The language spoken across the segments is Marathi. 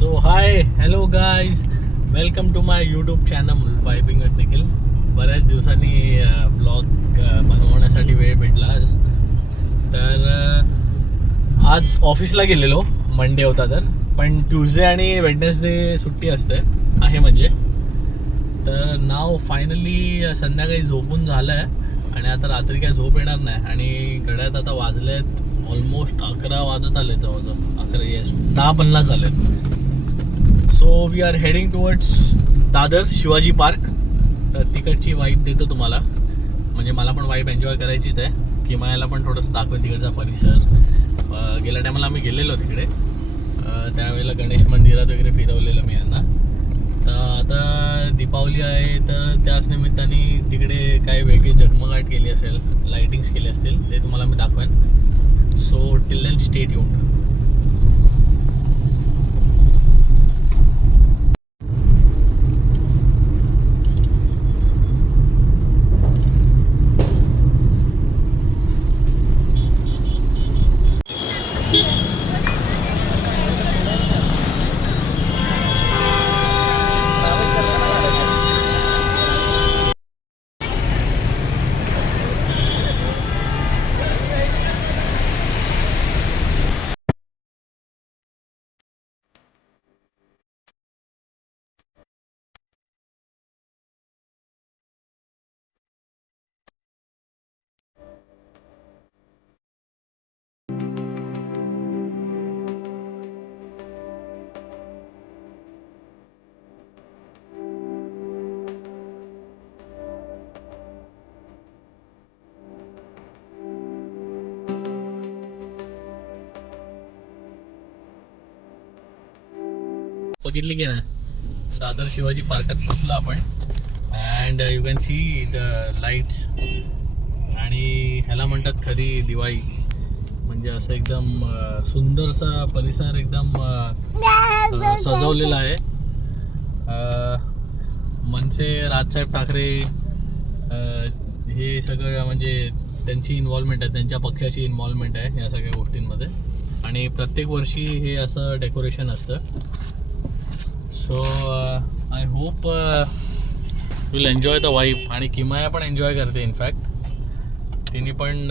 So hi hello guys, welcome to my YouTube channel vibing with Nikhil. बऱ्याच दिवसांनी ब्लॉग बनवण्यासाठी वेळ भेटला आज. तर आज ऑफिसला गेलेलो, मंडे होता तर, पण ट्यूजडे आणि वेडनेसडे सुट्टी आहे म्हणजे. तर नाव फायनली संध्याकाळी झोपून झालं आहे आणि आता रात्री काय झोप येणार नाही. आणि घड्यात आता वाजलेत ऑलमोस्ट 11 वाजत आले, जवळजवळ 11 येस 10:50 झालेत. So we are heading towards Dadar Shivaji park. तर तिकडची वाईब देतो तुम्हाला, म्हणजे मला पण वाईब एन्जॉय करायचीच आहे. किमायाला पण थोडंसं दाखवेन तिकडचा परिसर. गेल्या टायमाला आम्ही गेलेलो तिकडे, त्यावेळेला गणेश मंदिरात वगैरे फिरवलेलं मी यांना. तर आता दीपावली आहे, तर त्याच निमित्ताने तिकडे काय वेगळी जगमगाट केली असेल, लाईटिंग्स केली असतील, ते तुम्हाला मी दाखवेन. So till then stay tuned. बघितली की ना, दादर शिवाजी पार्कात पोचलो आपण. And you can see the lights. आणि ह्याला म्हणतात खरी दिवाळी. म्हणजे असं एकदम सुंदरसा परिसर, एकदम सजवलेला आहे. मनसे राजसाहेब ठाकरे हे सगळं म्हणजे त्यांची इन्व्हॉल्वमेंट आहे, त्यांच्या पक्षाची इन्व्हॉल्वमेंट आहे या सगळ्या गोष्टींमध्ये. आणि प्रत्येक वर्षी हे असं डेकोरेशन असतं. So I hope will enjoy the vibe. आणि किमाया पण एन्जॉय करते. इनफॅक्ट तिने पण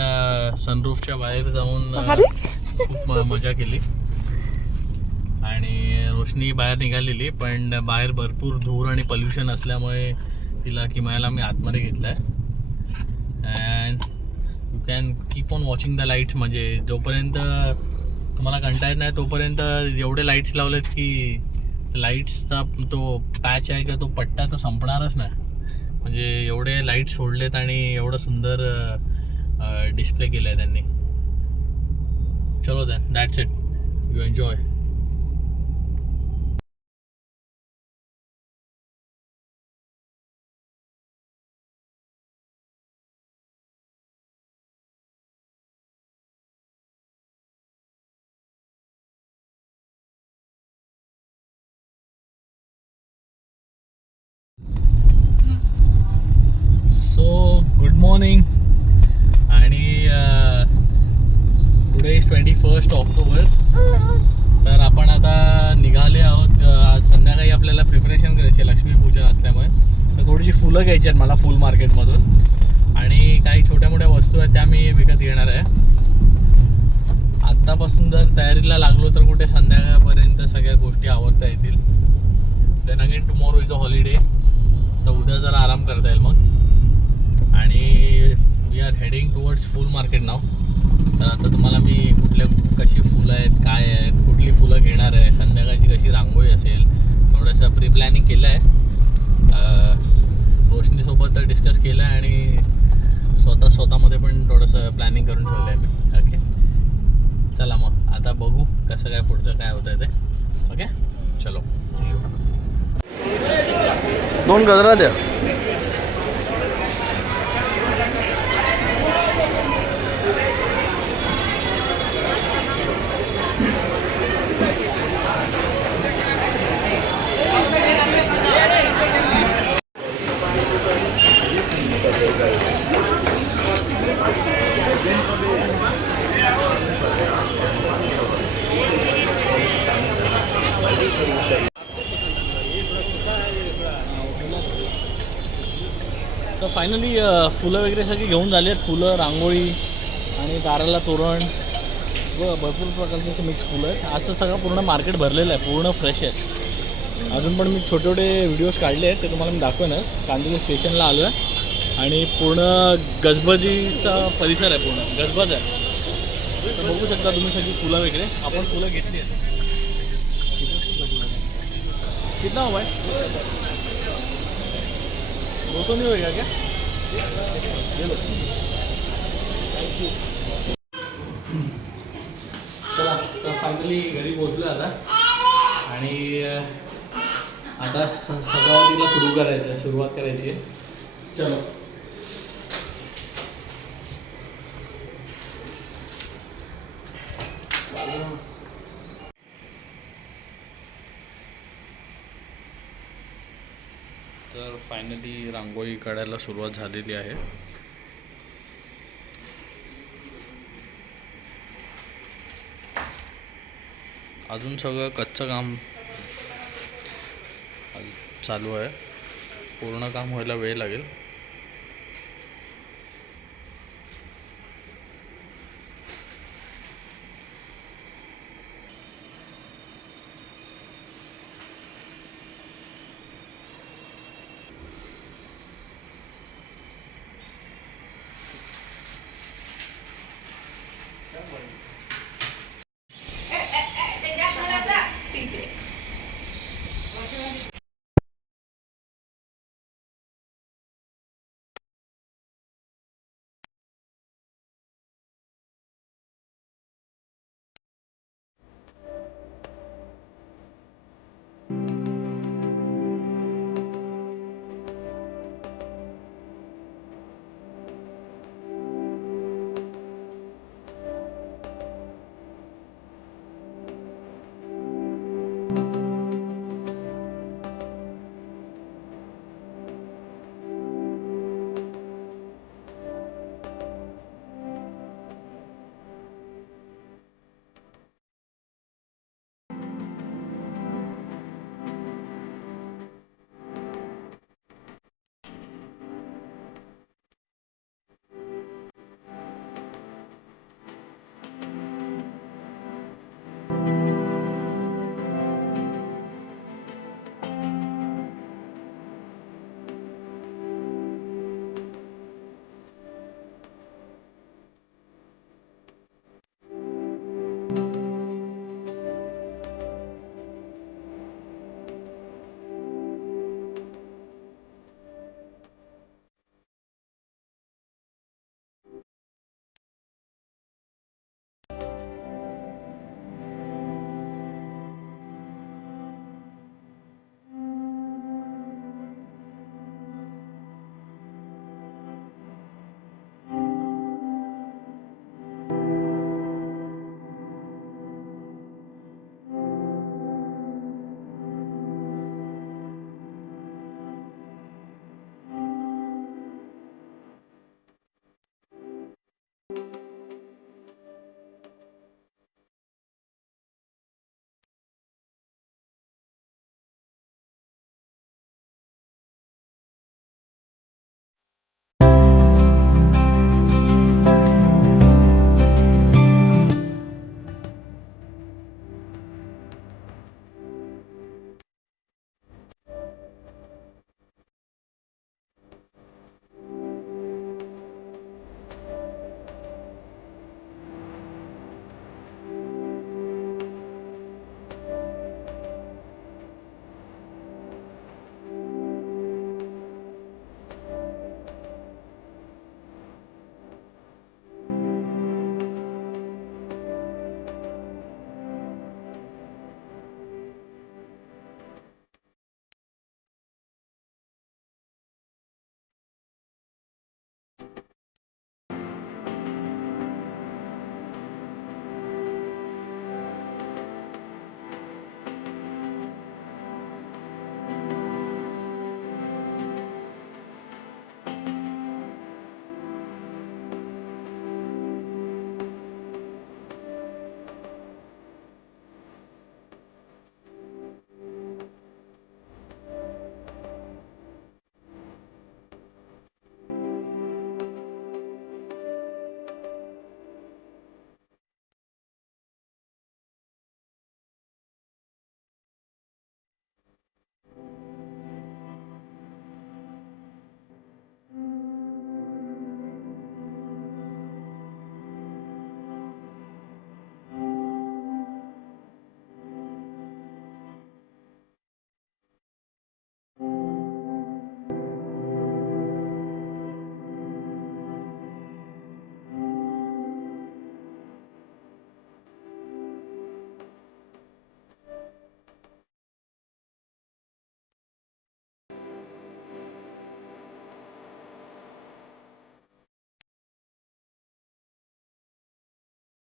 सनरूफच्या बाहेर जाऊन खूप मजा केली. आणि रोशनी बाहेर निघालेली, पण बाहेर भरपूर धूर आणि पोल्युशन असल्यामुळे तिला किमायाला मी आतमध्ये घेतलं आहे. And you can keep on watching the lights. म्हणजे जोपर्यंत तुम्हाला कंटाळत नाही तोपर्यंत एवढे लाईट्स लावलेत की लाईट्सचा तो पॅच आहे किंवा तो पट्टा तो संपणारच नाही. म्हणजे एवढे लाईट सोडलेत आणि एवढं सुंदर डिस्प्ले केलं आहे त्यांनी. चलो that's it. You enjoy. So good morning. आणि टुडे इज 21 ऑक्टोबर. तर आपण आता निघाले आहोत. आज संध्याकाळी आपल्याला प्रिपरेशन करायची आहे लक्ष्मीपूजन असल्यामुळे. तर थोडीशी फुलं घ्यायची आहेत मला फुल मार्केटमधून. आणि काही छोट्या मोठ्या वस्तू आहेत त्या मी विकत घेणार आहे. आत्तापासून जर तयारीला लागलो तर कुठे संध्याकाळपर्यंत सगळ्या गोष्टी आवडता येतील. Then again tomorrow is a holiday. तर उद्या जरा आराम करता येईल मग. आणि we are heading towards full market नाव. तर आता तुम्हाला मी कशी फुलं आहेत, काय आहेत, कुठली फुलं घेणार आहे, संध्याकाळची कशी रांगोळी असेल, थोडंसं प्री प्लॅनिंग केलं आहे. रोशनीसोबत तर डिस्कस केलं आहे आणि स्वतःमध्ये पण थोडंसं प्लॅनिंग करून ठेवलं आहे मी. ओके, चला मग आता बघू कसं काय पुढचं काय होतं आहे ते. ओके चलो, सी यू. 2 गजरा द्या. फायनली फुलं वगैरे सगळी घेऊन झाली आहेत. फुलं, रांगोळी आणि दाराला तोरण व भरपूर प्रकारचे असे मिक्स फुलं आहेत. असं सगळं पूर्ण मार्केट भरलेलं आहे, पूर्ण फ्रेश आहे. अजून पण मी छोटे छोटे व्हिडिओज काढले आहेत, ते तुम्हाला मी दाखवेनच. कांदिवली स्टेशनला आलो आहे आणि पूर्ण गजबजीचा परिसर आहे, पूर्ण गजबज आहे. तर बघू शकता तुम्ही सगळी फुलं वगैरे. आपण फुलं घेतली आहेत. कितना हुआ है? 200 नहीं होएगा क्या? ये लो. चला, तर फायनली घरी पोचलो आता आणि आता सजावटीला सुरुवात करायची आहे. चलो. तर फायनली रांगोळी काढायला सुरुवात झालेली आहे. अजून सगळं कच्चं काम चालू आहे. पूर्ण काम व्हायला वेळ लागेल.